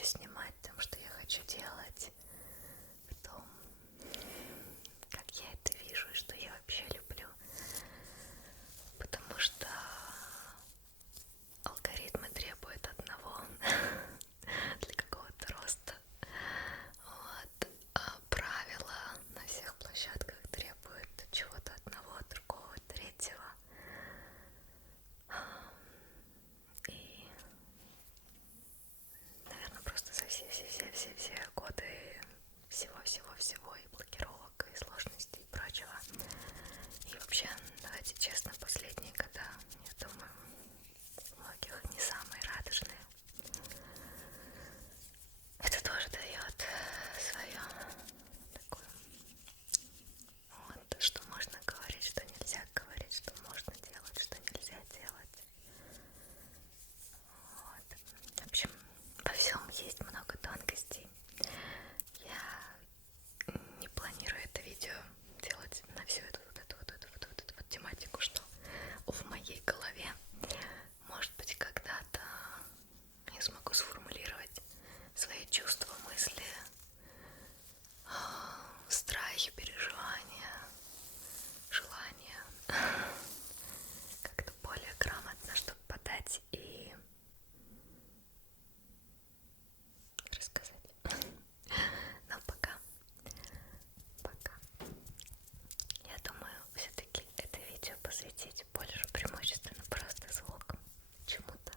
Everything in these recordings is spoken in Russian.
хочу снимать, о том, что я хочу делать, о том, как я это вижу и что я вообще люблю. Потому что алгоритмы требуют одного для какого-то роста. Вот. А правила на всех площадках требуют чего-то одного, другого, третьего. И, наверное, просто за все годы всего-всего-всего и блокировок, и сложностей, и прочего. И вообще, давайте честно, последние года, я думаю, у многих не самые радужные. Это тоже дает свое такое, вот, что можно говорить, что нельзя говорить, что можно делать, что нельзя делать. Вот. В общем, во всем есть много тонкостей. Я не планирую это видео делать на всю эту тематику, что в моей голове. Может быть, когда-то я смогу сформулировать свои чувства, мысли, страхи, переживания, желания как-то более грамотно, чтобы подать и рассказать. Но пока я думаю, все-таки это видео посвятить больше преимущественно просто звукам, чему-то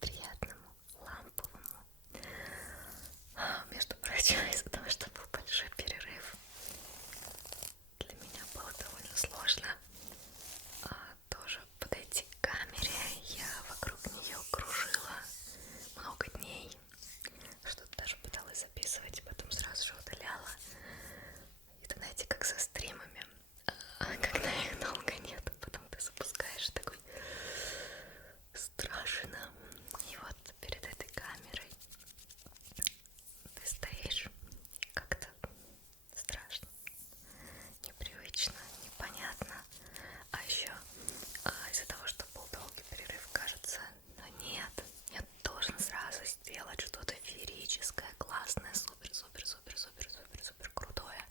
приятному, ламповому. Между прочим, из-за того, что был большой перерыв, для меня было довольно сложно тоже подойти к камере. Я вокруг нее кружила много дней, что-то даже пыталась записывать, потом сразу же удаляла. Это, знаете, как со стримами, когда их долго нет, потом ты запускаешь такой страшно. И вот перед этой камерой ты стоишь, как-то страшно, непривычно, непонятно. А еще из-за того, что был долгий перерыв, кажется, но нет, я должен сразу сделать что-то феерическое, классное, супер крутое.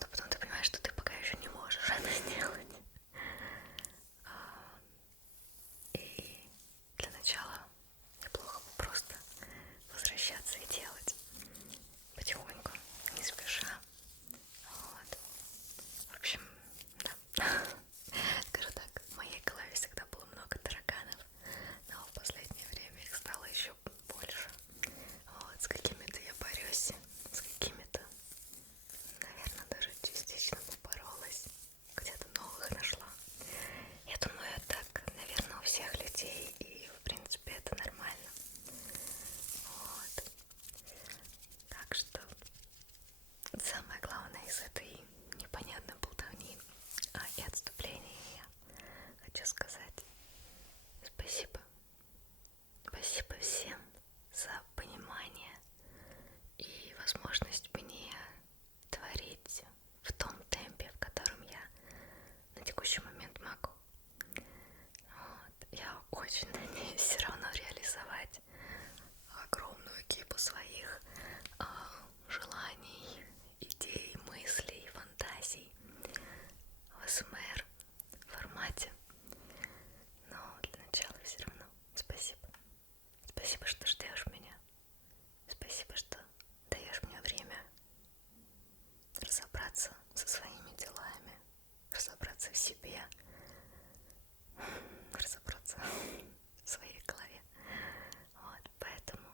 Но потом ты понимаешь, что ты пока еще не можешь это сделать. И для начала неплохо бы просто возвращаться и делать потихоньку, не спеша. Вот. В общем, да. Скажу так, в моей голове всегда было много тараканов, но в последнее время их стало еще больше. Вот, с какими-то я борюсь, с какими-то, наверное, даже частично поборолась, где-то новых нашла. Я думаю, так, наверное, у всех людей, и, в принципе, это нормально. Вот. Так что самое главное из этой непонятной болтовни и отступления я хочу сказать спасибо. Спасибо всем за понимание и возможность мне творить в том темпе, в котором я на текущий момент могу. Вот. Я очень надеюсь все равно реализовать огромную кипу своих желаний, идей, мыслей, фантазий в СМР формате. Но для начала все равно спасибо. Спасибо, что ждешь меня. Спасибо, что даешь мне время разобраться со своими делами, разобраться в себе, разобраться в своей голове. Вот, поэтому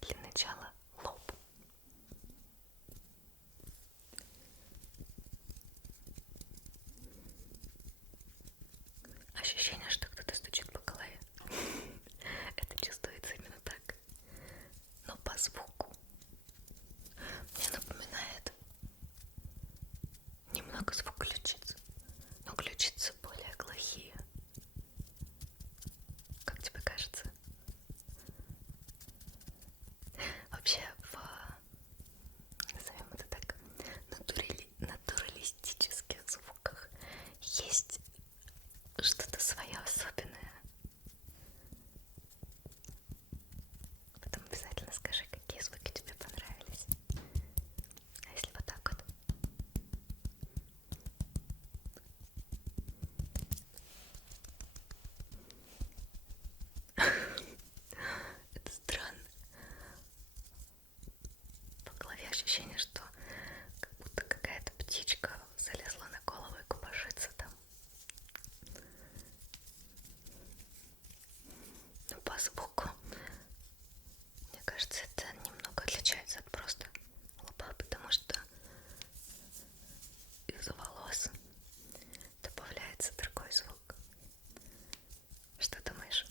Для начала лоб. Ощущение, что кто-то стучит по голове. Это чувствуется именно так. Но по звуку мне напоминает немного звук ключиц, но ключицы более глухие. Как тебе кажется? Вообще назовем это так, натуралистических звуках есть что-то свое особенное. Потом обязательно скажи, какие звуки тебе понравились. А если вот так вот? Это странно. По голове ощущение, что как будто какая-то птичка залезла на голову и копошится там. Но по звуку, мне кажется, это немного отличается от просто лба, потому что из-за волос добавляется другой звук. Что думаешь?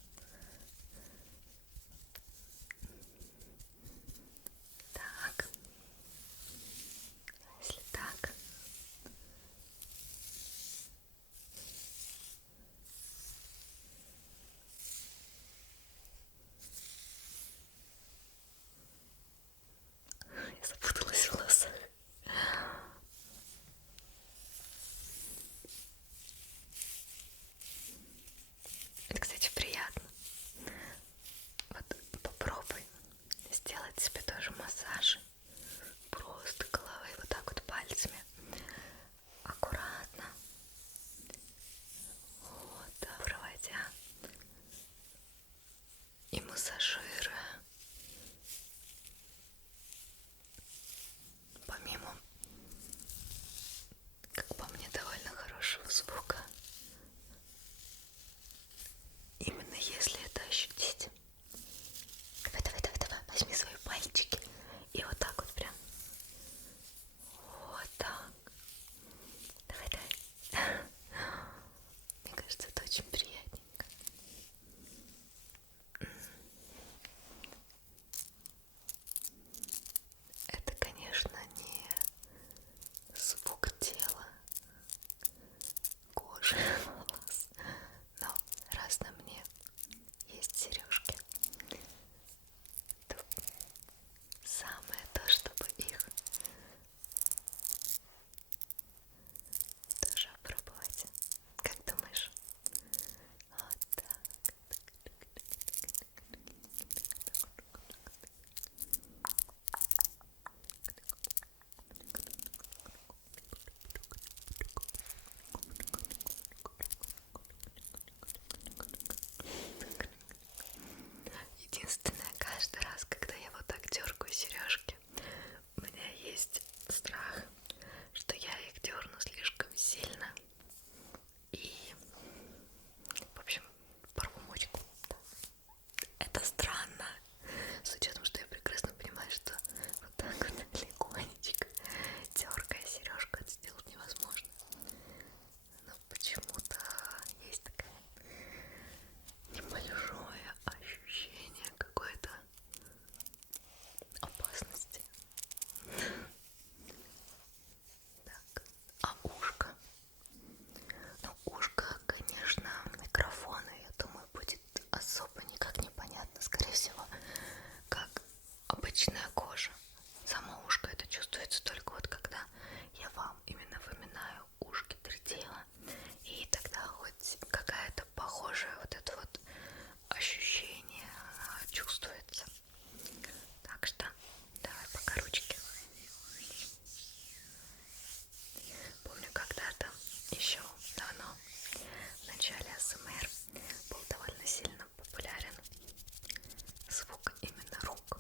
Так. А если так? Я запуталась в волосах. Это, кстати, приятно. Вот попробуй сделать себе тоже массаж. Просто головой вот так вот пальцами. Аккуратно. Вот, да, проводя. И массажируя. Помимо, как по мне, довольно хорошего звука. Именно если это ощутить. Давай, возьми свои пальчики и вот так вот прям. Вот так. Давай. Мне кажется, это очень приятненько. Это, конечно, не звук тела, кожи, волос, но раз на мне есть сережки, то самое то, чтобы их тоже опробовать. Как думаешь? Вот так. Единственное, каждый раз, когда я вот так дергаю сережки, у меня есть страх, что я их дерну слишком сильно и, в общем, порву мочку. Это странно, с учетом, что я прекрасно понимаю, что вот так вот легонечко дергая сережку, это сделать невозможно. Но почему-то есть такое небольшое ощущение какой-то опасности. Так, а ушко? Ну, ушко, конечно, микрофона, я думаю, будет особо никак не понятно, скорее всего, как обычная кожа. Само ушко это чувствуется только вот когда я вам именно выминаю ушки три тела, и тогда хоть какая-то похожая вот это вот ощущение чувствуется. Так что давай пока ручки. Помню, когда-то еще давно в начале АСМР был довольно сильно популярен звук именно рук.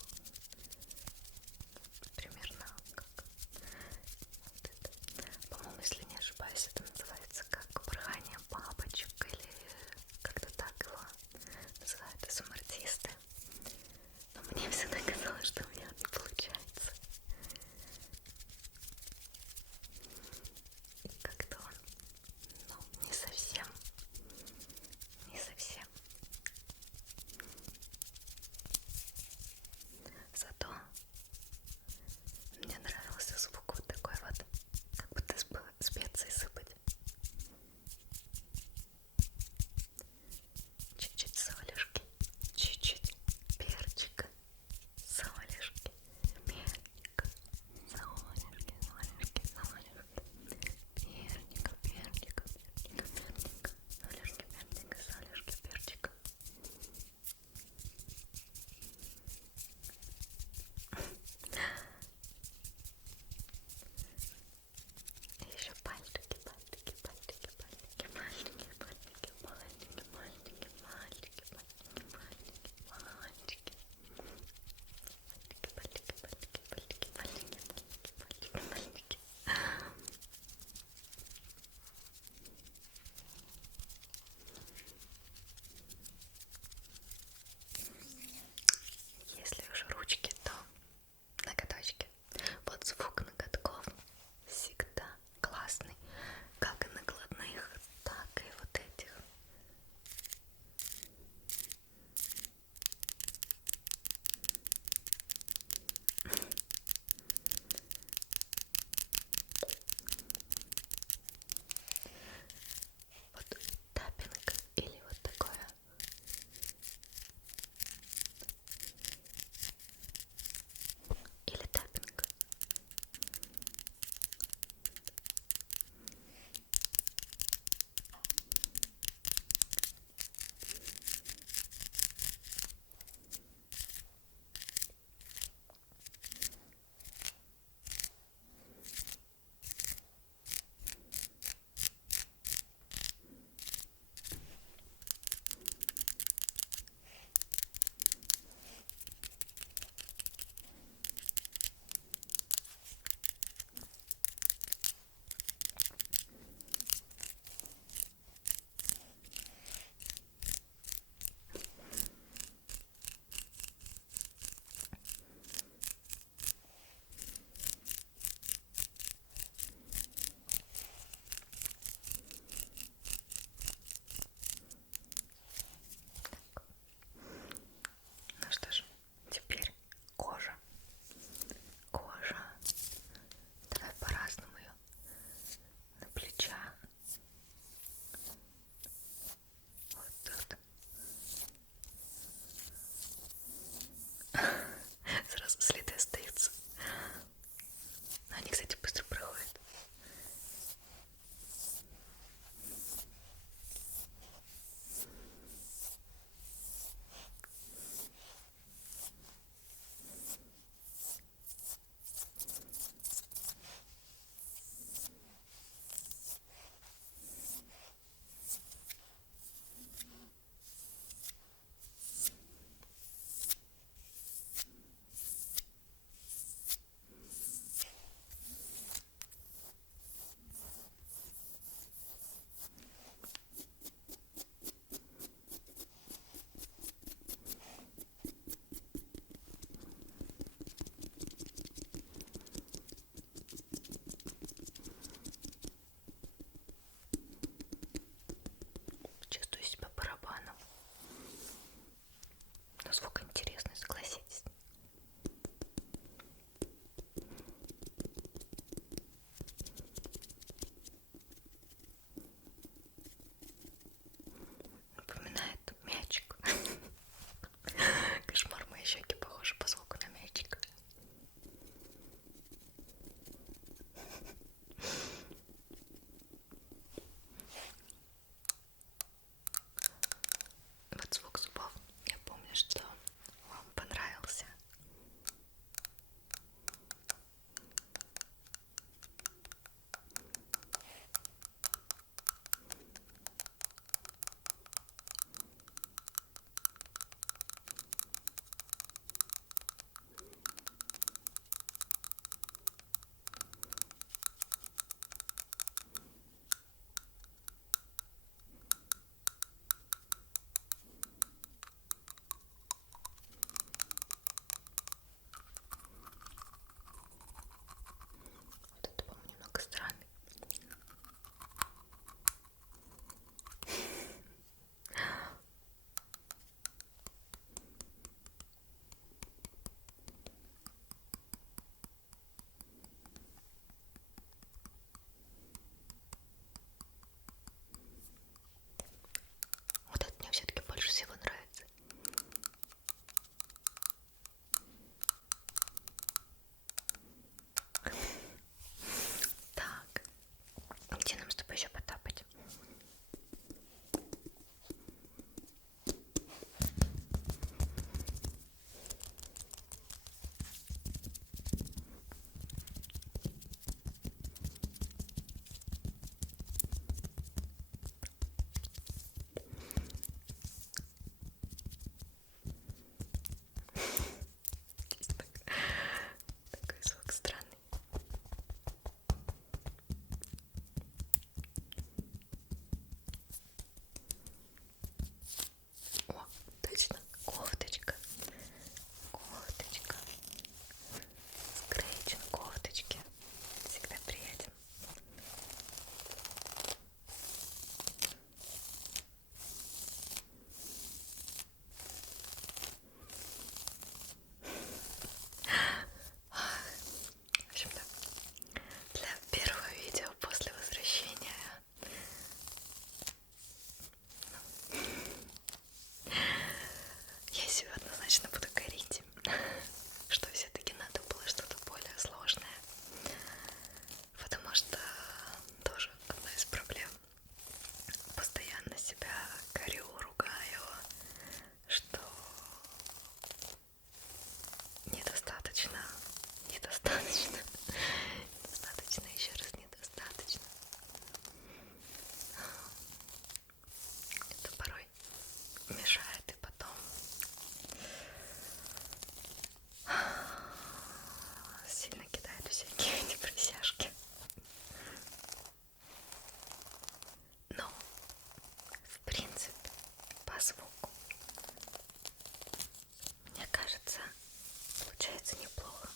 получается неплохо,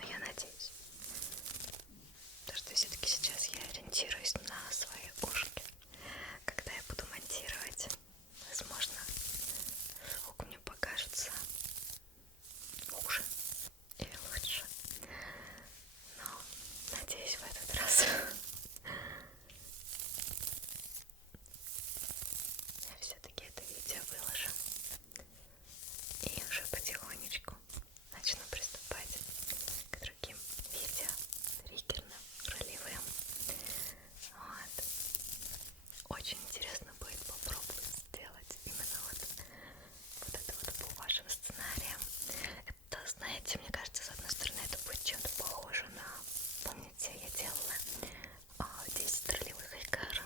но я надеюсь. Потому что все-таки сейчас я ориентируюсь на свои ушки. Когда я буду монтировать, возможно, звук мне покажется хуже или лучше. Но надеюсь, в этот раз я все-таки это видео выложу. И уже потихонечку начну приступать к другим видео, триггерным, ролевым. Вот. Очень интересно будет попробовать сделать именно вот это вот по вашим сценариям. Это, знаете, мне кажется, с одной стороны, это будет чем-то похоже на, помните, я делала 10 ролевых игр,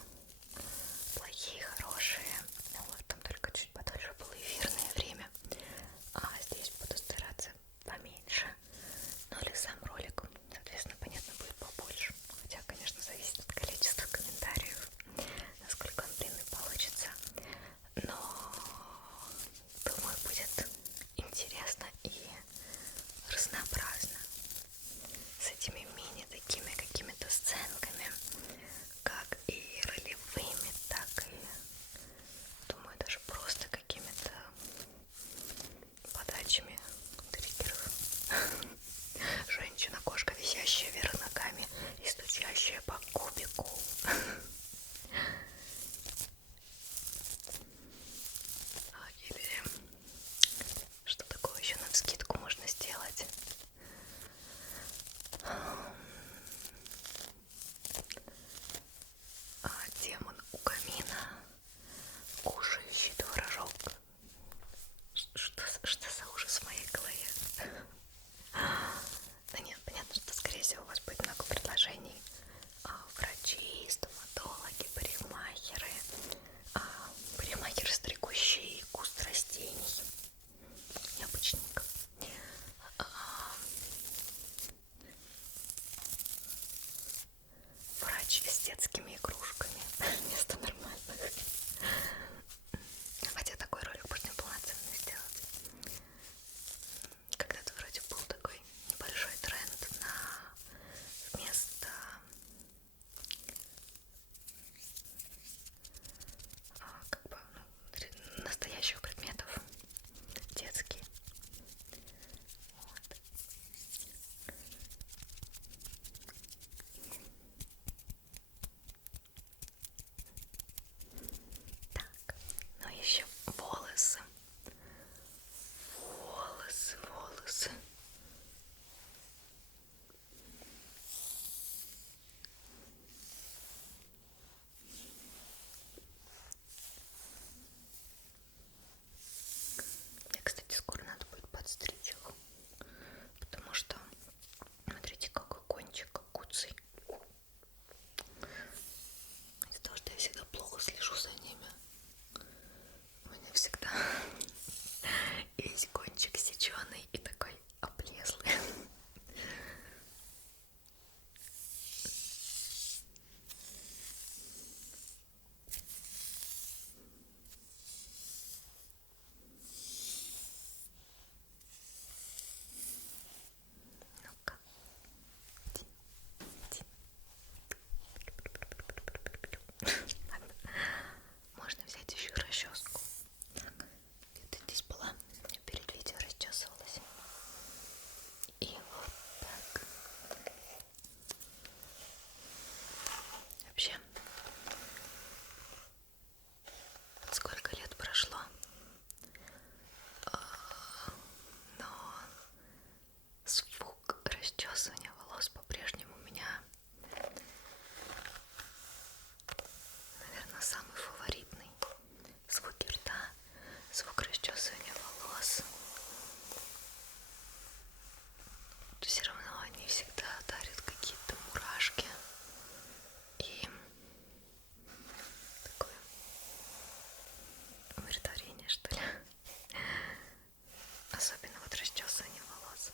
плохие, хорошие. Вот, там только чуть подольше было эфирное время. А здесь буду стараться поменьше. Ну или сам ролик, соответственно, понятно, будет побольше. Хотя, конечно, зависит от количества комментариев, насколько он длинный получится. Но, думаю, будет интересно и разнообразно. С этими мини такими какими-то сценками, как и ролевыми, так и, думаю, даже просто какими-то подачами триггеров. Женщина-кошка, висящая вверх ногами и стучащая по кубику. Или что такое еще навскидку можно сделать? Демон у камина, кушающий творожок. Что за ужас в моей голове? Да нет, понятно, что скорее всего у вас будет много предложений. Врачи, стоматологи, парикмахеры, парикмахеры, стригущие куст растений. Необычненько. Врач с детскими игрушками вместо нормальных. Хотя такой ролик можно полноценно сделать. Когда-то вроде был такой небольшой тренд на вместо как бы настоящих предметов детский. Вот. Так, ну еще волосы. Волосы. Мне, кстати, скоро надо будет подстричь их, потому что, смотрите, какой кончик, как куцый. Из-за того, что я всегда плохо слежу за ними, у меня всегда весь кончик сеченый и такой облезлый. Ну-ка. Ладно. Можно взять еще расческу. Где-то здесь была, перед видео расчесывалась. И вот так. Вообще, сколько лет прошло, но звук расчесывания волос по-прежнему у меня, наверное, самый фаворитный. Звуки рта, звук расчесывания волос. Все равно они всегда дарят какие-то мурашки и такое умиротворение, что ли. Особенно вот расчесывание волос.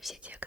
и все те,